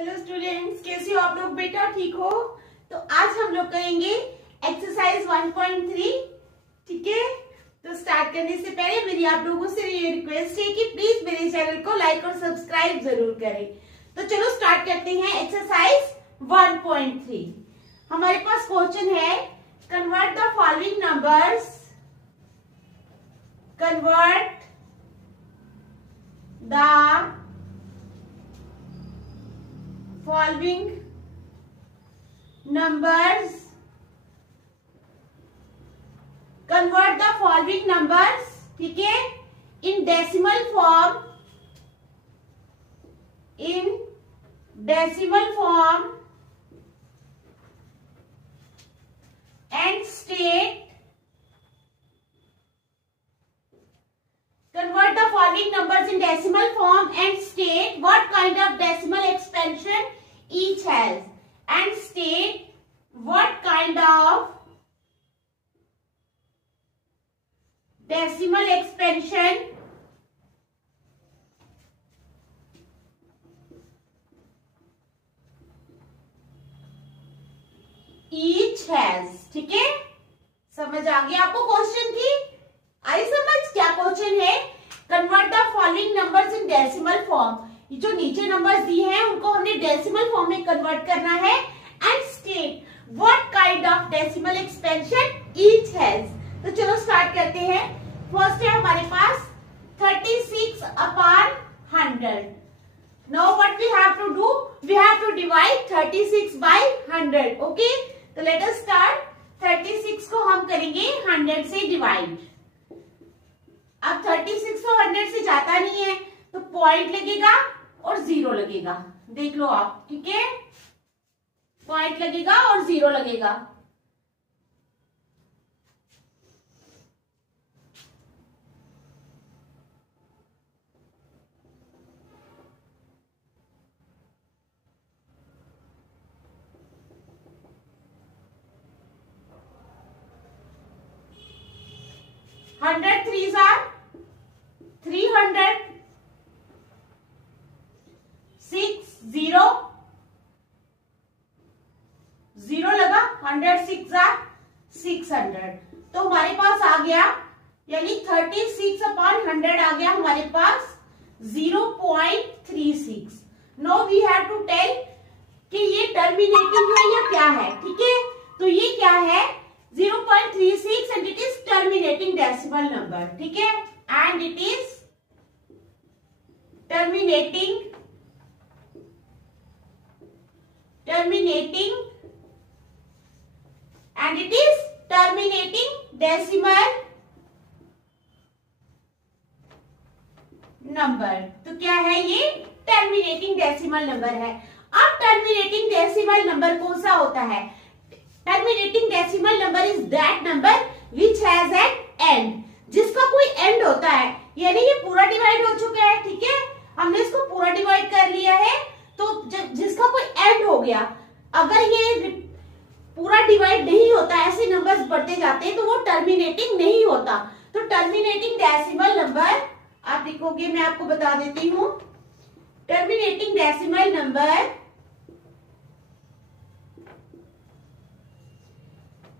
Hello students, कैसे हो आप लोग? बेटा ठीक हो? तो आज हम लोग करेंगे एक्सरसाइज 1.3। ठीक है, तो स्टार्ट करने से पहले मेरी आप लोगों से ये रिक्वेस्ट है कि प्लीज मेरे चैनल को लाइक और सब्सक्राइब जरूर करें। तो चलो स्टार्ट करते हैं एक्सरसाइज 1.3। हमारे पास क्वेश्चन है, convert the following numbers, convert the following numbers, convert the following numbers, ठीक है, in decimal form, in decimal form and state, convert the following numbers in decimal form and state what kind of decimal expansion each has, and state what kind of decimal expansion each has। ठीक है, समझ आ गया आपको question की? आई समझ? क्या question है? Convert the following numbers in decimal form. ये जो नीचे नंबर्स दिए हैं उनको हमने डेसिमल फॉर्म में कन्वर्ट करना है, and state what kind of decimal expansion each has. तो चलो स्टार्ट करते हैं। फर्स्ट है हमारे पास 36 upon 100। Now what we have to do, we have to divide 36 by 100। Okay, तो लेट अस स्टार्ट। 36 को हम करेंगे 100 से डिवाइड। अब 36 तो 100 से जाता नहीं है, तो पॉइंट लगेगा और 0 लगेगा। देख लो आप, ठीक है, पॉइंट लगेगा और 0 लगेगा। हंड्रेड थ्रीज आर 300, 60 0 लगा, 100 6 आर 600। तो हमारे पास आ गया, यानी 36 अपॉन 100 आ गया हमारे पास 0.36। Now we have to tell कि ये टर्मिनेटिंग है या क्या है। ठीक है, तो ये क्या है? 0.36 and it is terminating decimal number. ठीक है, and it is terminating and it is terminating decimal number। तो क्या है ये? टर्मिनेटिंग डेसिमल नंबर है। अब टर्मिनेटिंग डेसिमल नंबर कौन सा होता है? Terminating decimal number is that number which has an and, जिसका कोई एंड होता है। यानी ये पूरा डिवाइड हो चुका है, ठीक है, हमने इसको पूरा डिवाइड कर लिया है, तो जिसका कोई एंड हो गया। अगर ये पूरा डिवाइड नहीं होता, ऐसे नंबर्स बढ़ते जाते हैं, तो वो टर्मिनेटिंग नहीं होता। तो टर्मिनेटिंग डेसिमल नंबर आप लिखोगे, मैं आपको बता देती हूं। Terminating decimal number,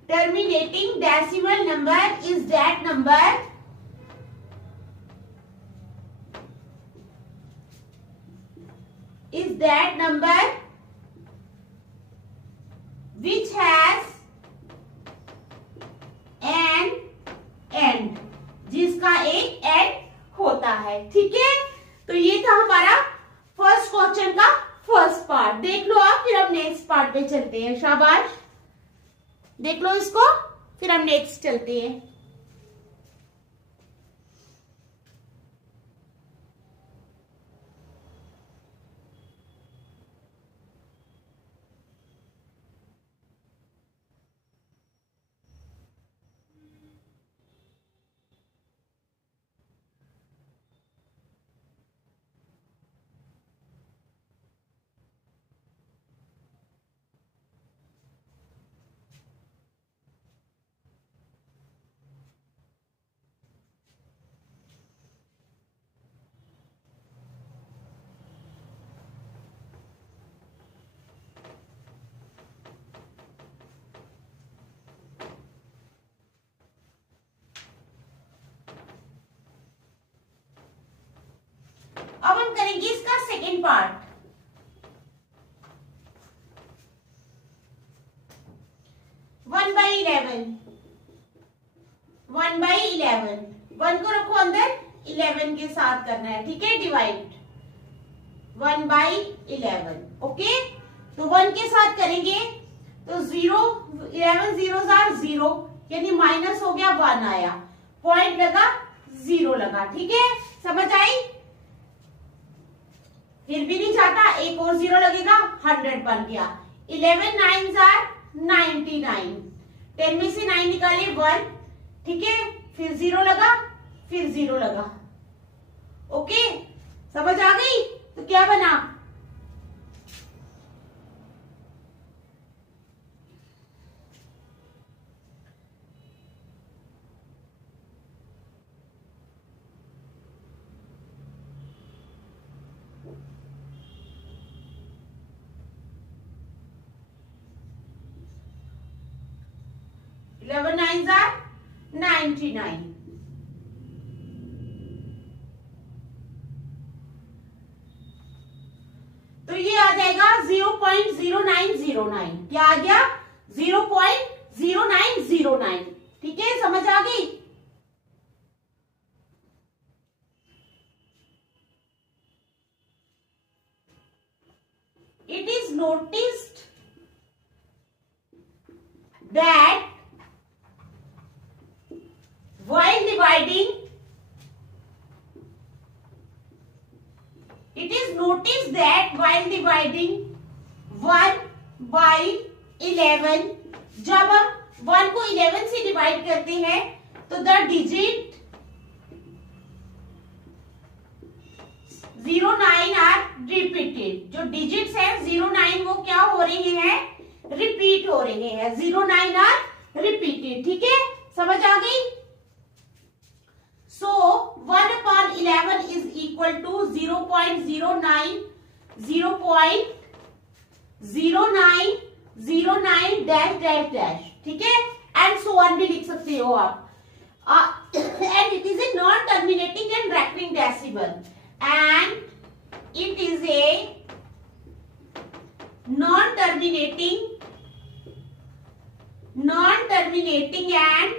terminating decimal number is that number which has an end, जिसका एक एंड होता है। ठीक है, तो ये था हमारा फर्स्ट क्वेश्चन का फर्स्ट पार्ट। देख लो आप, फिर हम नेक्स्ट पार्ट पे चलते हैं। शाबाश, देख लो इसको, फिर हम नेक्स्ट चलते हैं। सेकेंड पार्ट 1/11 1/11 1 को रखो अंदर 11 के साथ करना है, ठीक है, डिवाइड 1/11। ओके, तो 1 के साथ करेंगे तो 0 11 zeros are 0 यानी माइनस हो गया 1 आया, पॉइंट लगा 0 लगा, ठीक है, समझ आई। फिर भी नहीं जाता, एक और 0 लगेगा 100 बन गया। 11 9s are 99, 10 में से 9 निकाले 1, ठीक है, फिर 0 लगा, फिर 0 लगा। ओके, समझ आ गई। तो क्या बना, इलेवन 9s are 99। तो ये आ जाएगा 0.0909। क्या आ गया, 0.0909। ठीक है, समझ आ गई। It is noticed that while dividing, it is noticed that while dividing 1/11, जब हम 1 को 11 से डिवाइड करते हैं तो द डिजिट 09 आर रिपीटेड। जो डिजिट्स हैं 09 वो क्या हो रहे हैं, रिपीट हो रहे हैं, 09 आर रिपीटेड। ठीक है, समझ आ गई। So 1/11 is equal to 0.0909 dash dash dash. ठीक है, एंड सो ऑन भी लिख सकते हो आप। And it is a non terminating and recurring decimal, and it is a non terminating and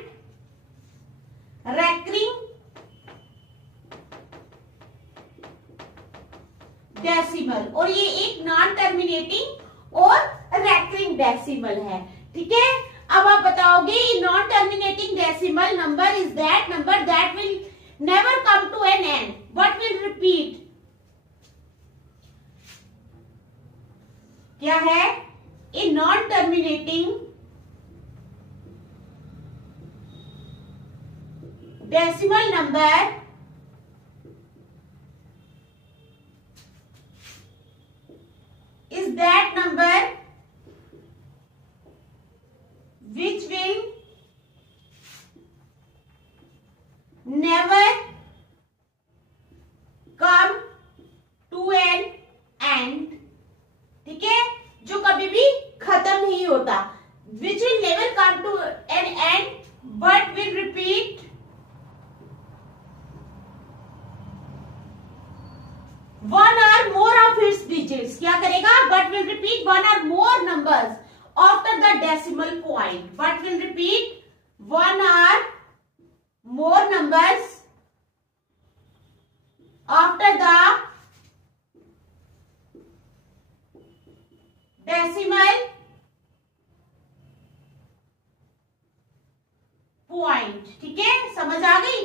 recurring decimal, और ये एक नॉन टर्मिनेटिंग और रेकरिंग डेसिमल है। ठीक है, अब आप बताओगे non terminating decimal number is that number that will never come to an end but will repeat. क्या है, a non terminating decimal number is that number which will never come to an end। ठीक है, जो कभी भी खत्म नहीं होता, which will never come to an end but will repeat one or more of its digits। क्या करेगा, but will repeat one or more numbers after the decimal point, but will repeat one or more numbers after the decimal point। ठीक है, समझ आ गई।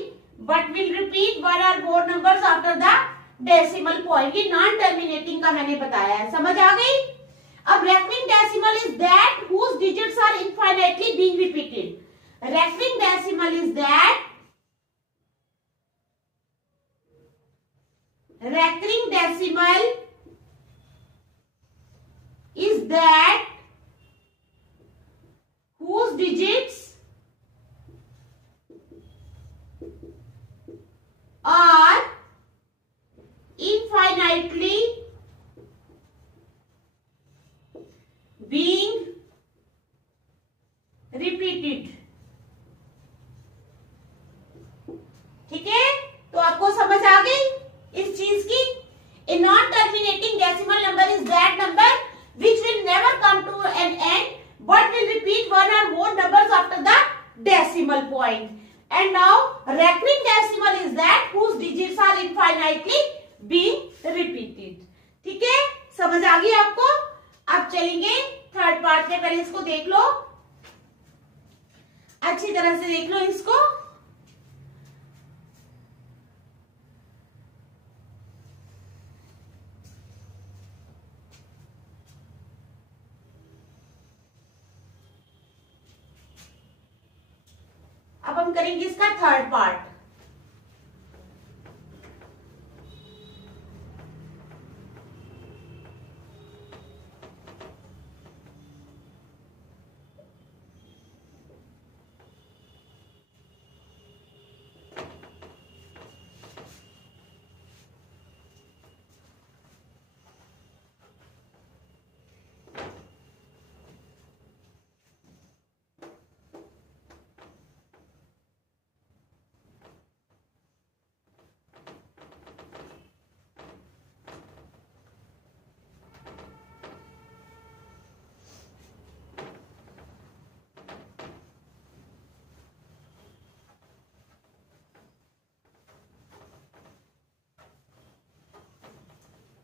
but will repeat one or more numbers after the decimal point, ये non terminating का मैंने बताया है, समझ आ गई। अब recurring decimal is that whose digits are infinitely being repeated. Recurring decimal is that whose digits are infinitely being repeated। ठीक है, तो आपको समझ आ गई इस चीज की। A non-terminating decimal number is that number which will never come to an end but will repeat one or more numbers after the decimal point. And now recurring decimal is that whose digits are infinitely being repeated. ठीक है, समझ आ गई आपको? अब चलेंगे third part में, पहले इसको देख लो, अच्छी तरह से देख लो इसको। अब हम करेंगे इसका थर्ड पार्ट।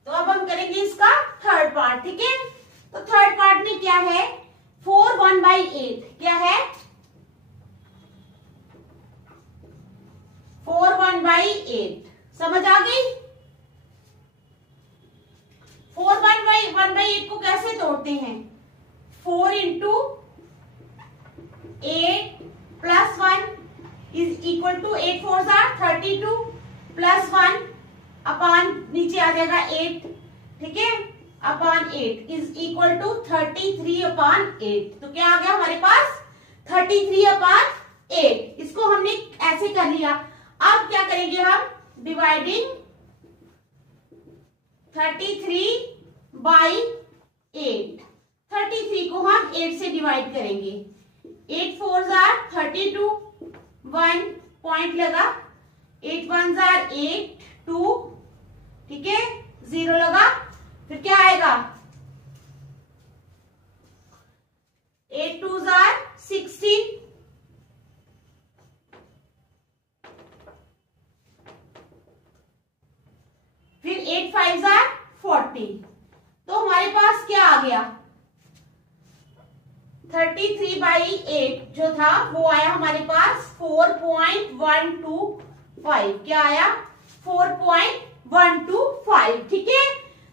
तो अब हम करेंगे इसका थर्ड पार्ट, ठीक है। तो थर्ड पार्ट में क्या है, 4 1/8 क्या है, 4 1/8 समझ आ गई। 4 1/8 को कैसे तोड़ते हैं, 4 into 8 plus 1 is equal to 8 4 32 plus 1 upon नीचे आ जाएगा 8, ठीक है, अपान 8 इज इक्वल टू 33/8। तो क्या आ गया हमारे पास 33/8। इसको हमने ऐसे कर लिया। अब क्या करेंगे हम, डिवाइडिंग 33/8, 33 को हम 8 से डिवाइड करेंगे। 8 4 32, 1 पॉइंट लगा, 8 1 8 2, ठीक है, 0 लगा, फिर क्या आएगा 8 2 16, फिर 8 5 40। तो हमारे पास क्या आ गया, 33/8 जो था वो आया हमारे पास 4.125। क्या आया 4.125, ठीक है।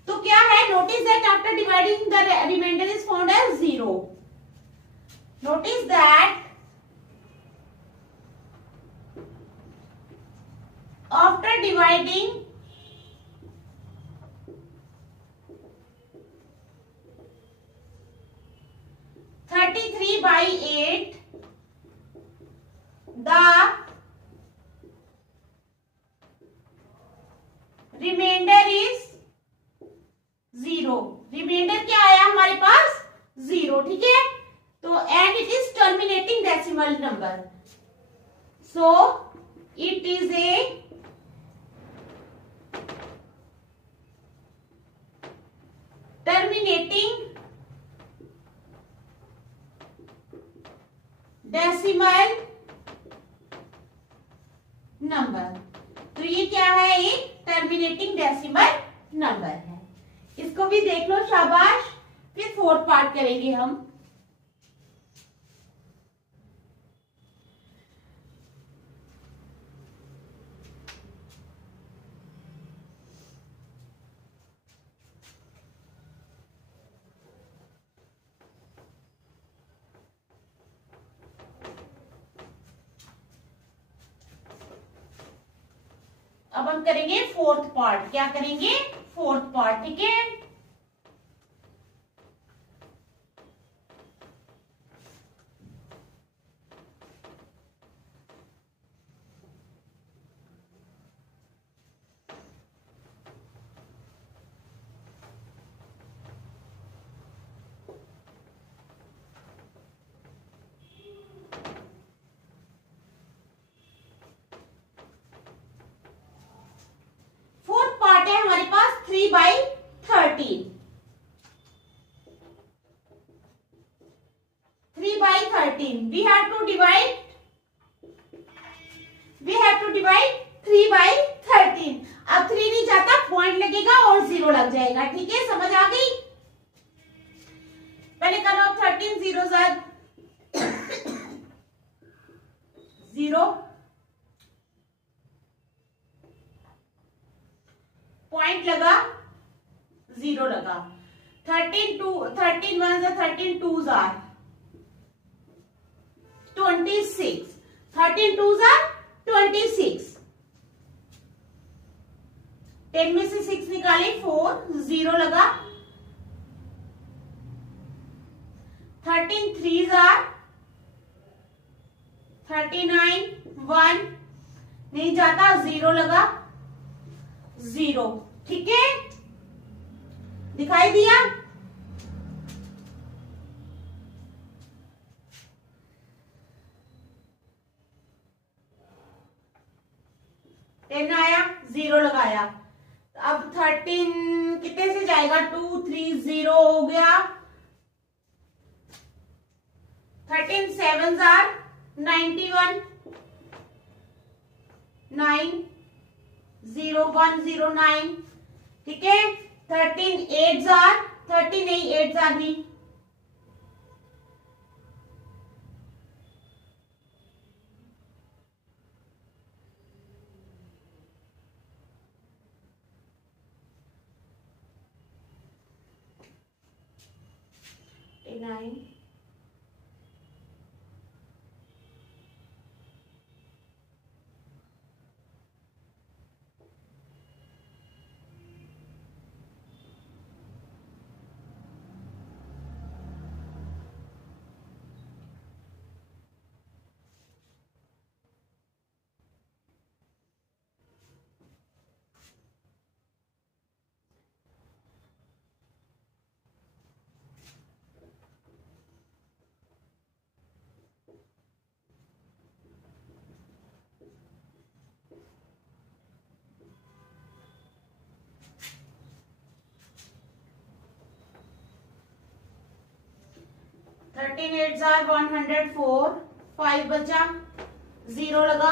तो क्या है, notice that after dividing the remainder is found as 0। Notice that after dividing by 8 the remainder is 0। Remainder क्या आया हमारे पास 0, ठीक है। तो and it is terminating decimal number, so it is a terminating decimal number. तो ये क्या है, एक टर्मिनेटिंग डेसिमल नंबर है। इसको भी देख लो, शाबाश। फिर फोर्थ पार्ट करेंगे हम। अब हम करेंगे फोर्थ पार्ट। क्या करेंगे, फोर्थ पार्ट, ठीक है। हमारे पास 3 3/13, 3/13. We have to divide 3/13. अब 3 नहीं जाता, पॉइंट लगेगा और 0 लग जाएगा। ठीक है, समझ आ गई? पहले करो 13 0 0, पॉइंट लगा, 0 लगा। 13 1 13 2s are 26, 13 2s are 26। 10 में से 6 निकाले 4, 0 लगा। 13 3s are 39, 1 नहीं जाता, 0 लगा, 0। ठीक है, दिखाई दिया? टेन आया, 0 लगाया। अब 13 कितने से जाएगा? 2 3 0 हो गया। 13 7s are 91, 9 0 1 0 9। ठीक है, 13 8s are 13 नहीं, 8s are भी 9। 13 8s are 104, 5 बचा, 0 लगा।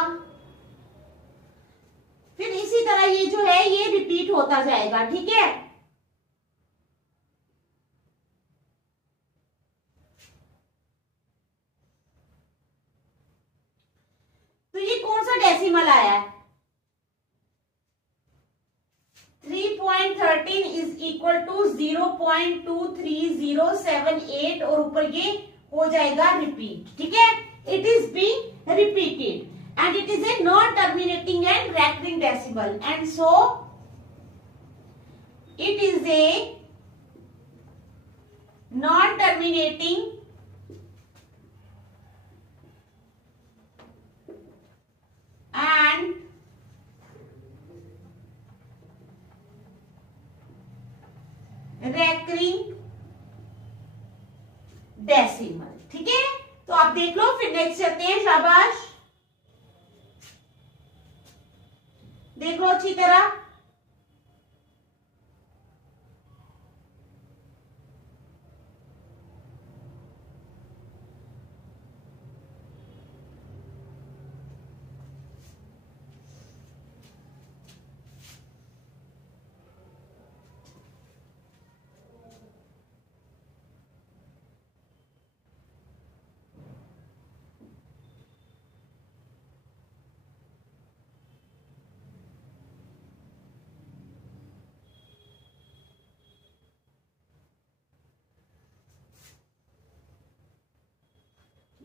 फिर इसी तरह ये जो है ये रिपीट होता जाएगा। ठीक है, तो ये कौन सा डेसिमल आया है? 3.13 इज इक्वल टू 0.23078 और ऊपर ये हो जाएगा रिपीट। ठीक है, it is being repeated and it is a non terminating and recurring decimal and so it is a non terminating and recurring decimal. ठीक है, तो आप देख लो, फिर नेक्स्ट चलते हैं। शाबाश, देख लो अच्छी तरह।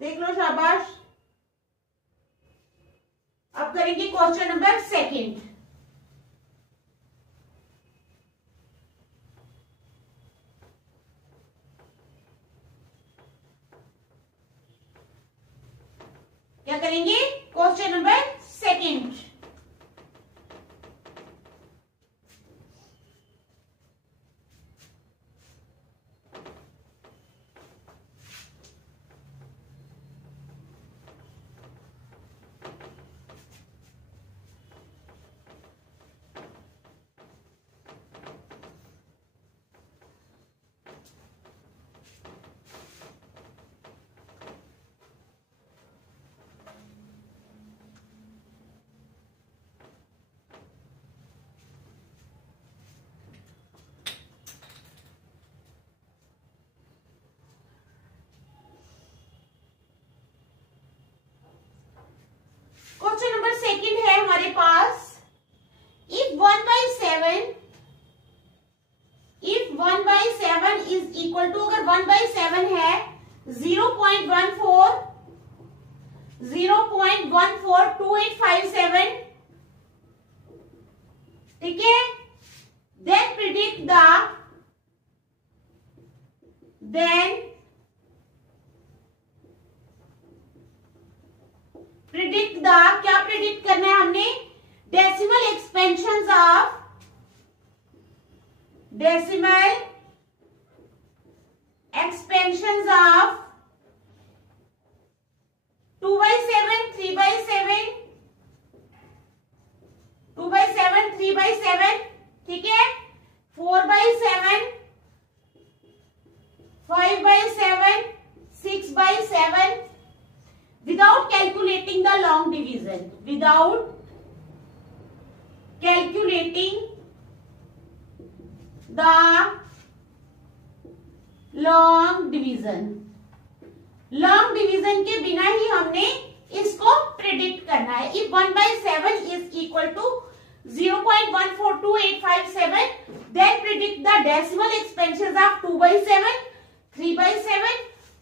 देख लो, शाबाश। अब करेंगे क्वेश्चन नंबर सेकंड। क्या करेंगे? Question number second. Is equal to, अगर 1/7 है 0.142857, ठीक है। देन प्रिडिक्ट द क्या प्रिडिक्ट करना है हमने, डेसिमल एक्सपेंशन ऑफ 2/7, 3/7, 2/7, 3/7, ठीक है, 4/7, 5/7, 6/7, without calculating the long division, long division के बिना ही हमने इसको प्रिडिक्ट करना है। If 1/7 is equal to 0.142857, then predict the decimal expansions of 2/7, 3/7,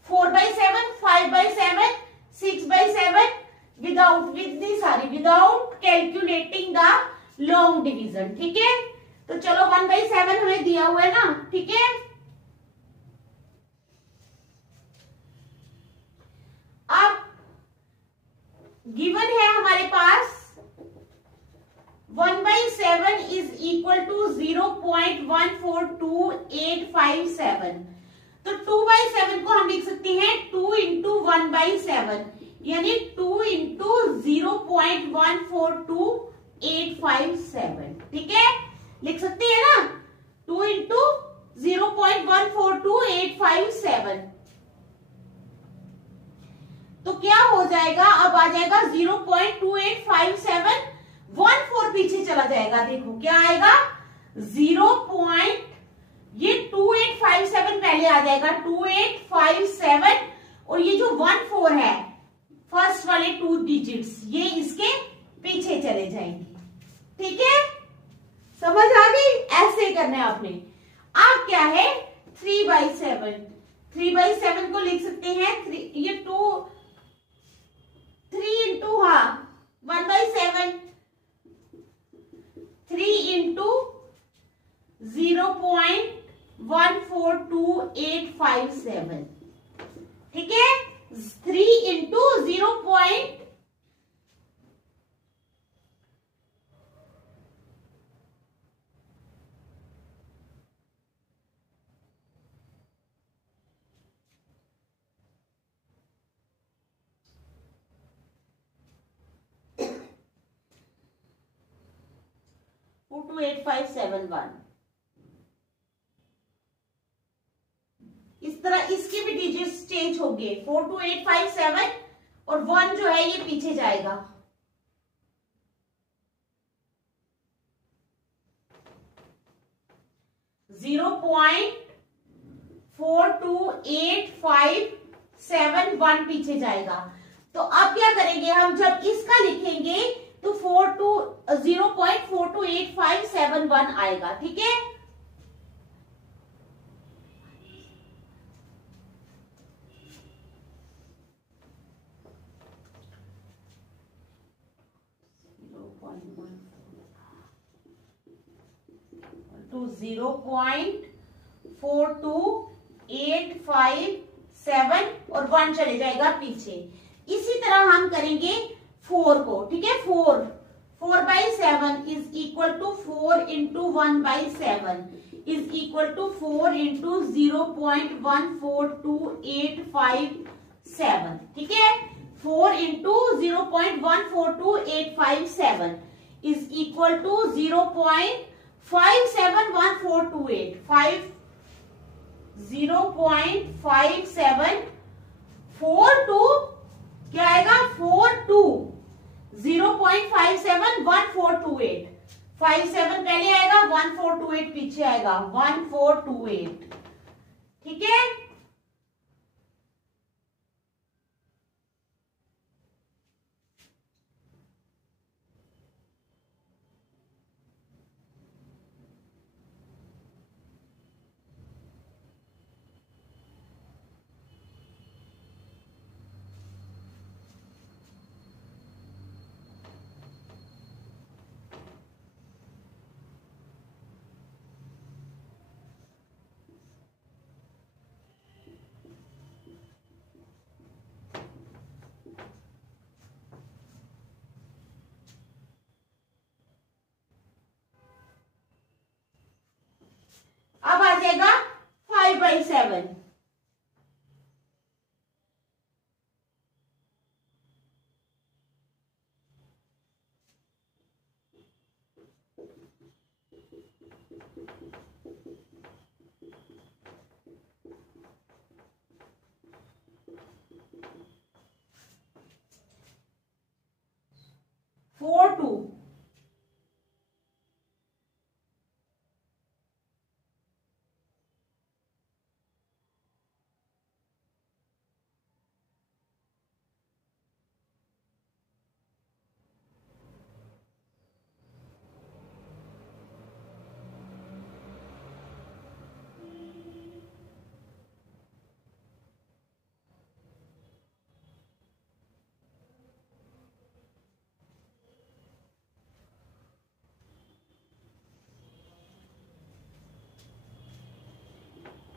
4/7, 5/7, 6/7 without calculating the long division, ठीक है। तो चलो 1/7 हमें दिया हुआ है ना, ठीक है। अब गिवन है हमारे पास 1/7 इज इक्वल टू 0.142857, तो 2/7 को हम लिख सकते हैं 2 इंटू 1/7, यानी 2 इंटू 0.142857, ठीक है, लिख सकते हैं ना, 2 इंटू 0.142857। तो क्या हो जाएगा, अब आ जाएगा 0.2857, 14 पीछे चला जाएगा, देखो क्या आएगा, 2857 पहले आ जाएगा, 2857, और ये जो 14 है फर्स्ट वाले 2 डिजिट्स, ये इसके पीछे चले जाएंगे, ठीक है, समझ आ गई। ऐसे करना है आपने। अब क्या है 3/7, 3/7 को लिख सकते हैं 3 इंटू 1/7, 3 इंटू 0.14287, ठीक है, 3 इंटू 0.428571। इस तरह इसके भी डिजिट्स चेंज होंगे, 42857 और 1 जो है ये पीछे जाएगा। $0.42857 पीछे जाएगा। तो अब क्या करेंगे हम, जब इसका लिखेंगे तो 0.428571 आएगा, ठीक है। तो 0.42857 और 1 चले जाएगा पीछे। इसी तरह हम करेंगे 4 को, ठीक है। 4/7 is equal to 4 into 1/7 is equal to 4 into 0.14285 ठीक है। 4 इंटू 0.14285 इज इक्वल टू 0.571428 0.5742 क्या आएगा 42 0.571428 57 पहले आएगा 1428 पीछे आएगा 1428 ठीक है।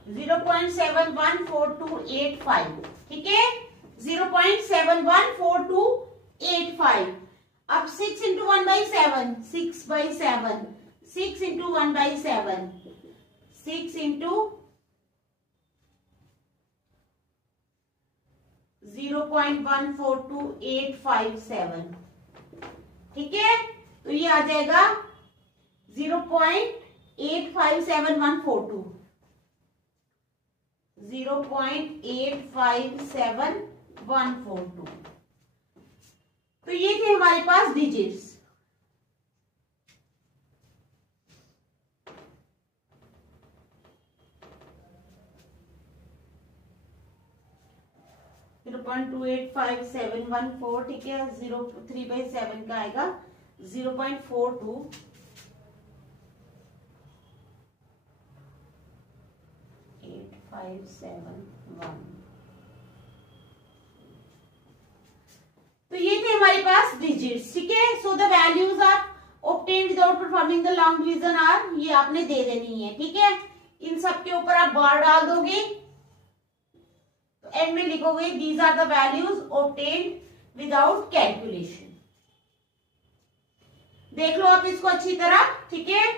0.714285, ठीक है, 0.714285। अब 6 इंटू 1/7, 6/7, 6 इंटू 1/7, 6 इंटू 0.142857, ठीक है, तो ये आ जाएगा 0.857142, 0.857142। तो ये थे हमारे पास डिजिट्स। जीरो 0.285714, ठीक है, 3/7 का आएगा 0.428571। तो ये थे हमारे पास डिजिट्स, ठीक है। So the values are obtained without performing the long division are, ये आपने दे देनी है, ठीक है। इन सब के ऊपर आप बार डाल दोगे, तो एंड में लिखोगे these are the values obtained without calculation. देख लो आप इसको अच्छी तरह, ठीक है।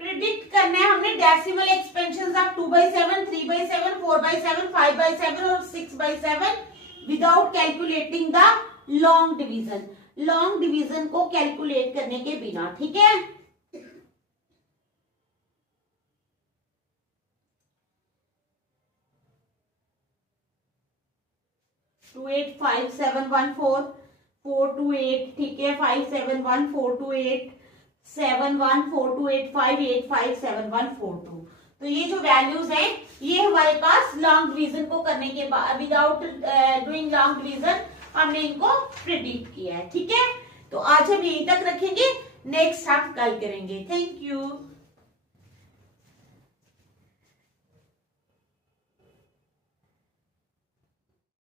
प्रिडिक्ट करना है हमने डेसिमल एक्सपेंशन ऑफ 2/7, 3/7, 4/7, 5/7 और 6/7 without calculating the long division, long division को कैलकुलेट करने के बिना, ठीक है। 285714, 428, ठीक है, 571, 428, 71, 4285, 857142। तो ये जो वैल्यूज हैं ये हमारे पास लॉन्ग डिवीजन को करने के बाद विदाउट डूइंग लॉन्ग डिवीजन हमने इनको प्रिडिक्ट किया है, ठीक है। तो आज हम यहीं तक रखेंगे, नेक्स्ट हम कल करेंगे। Thank you.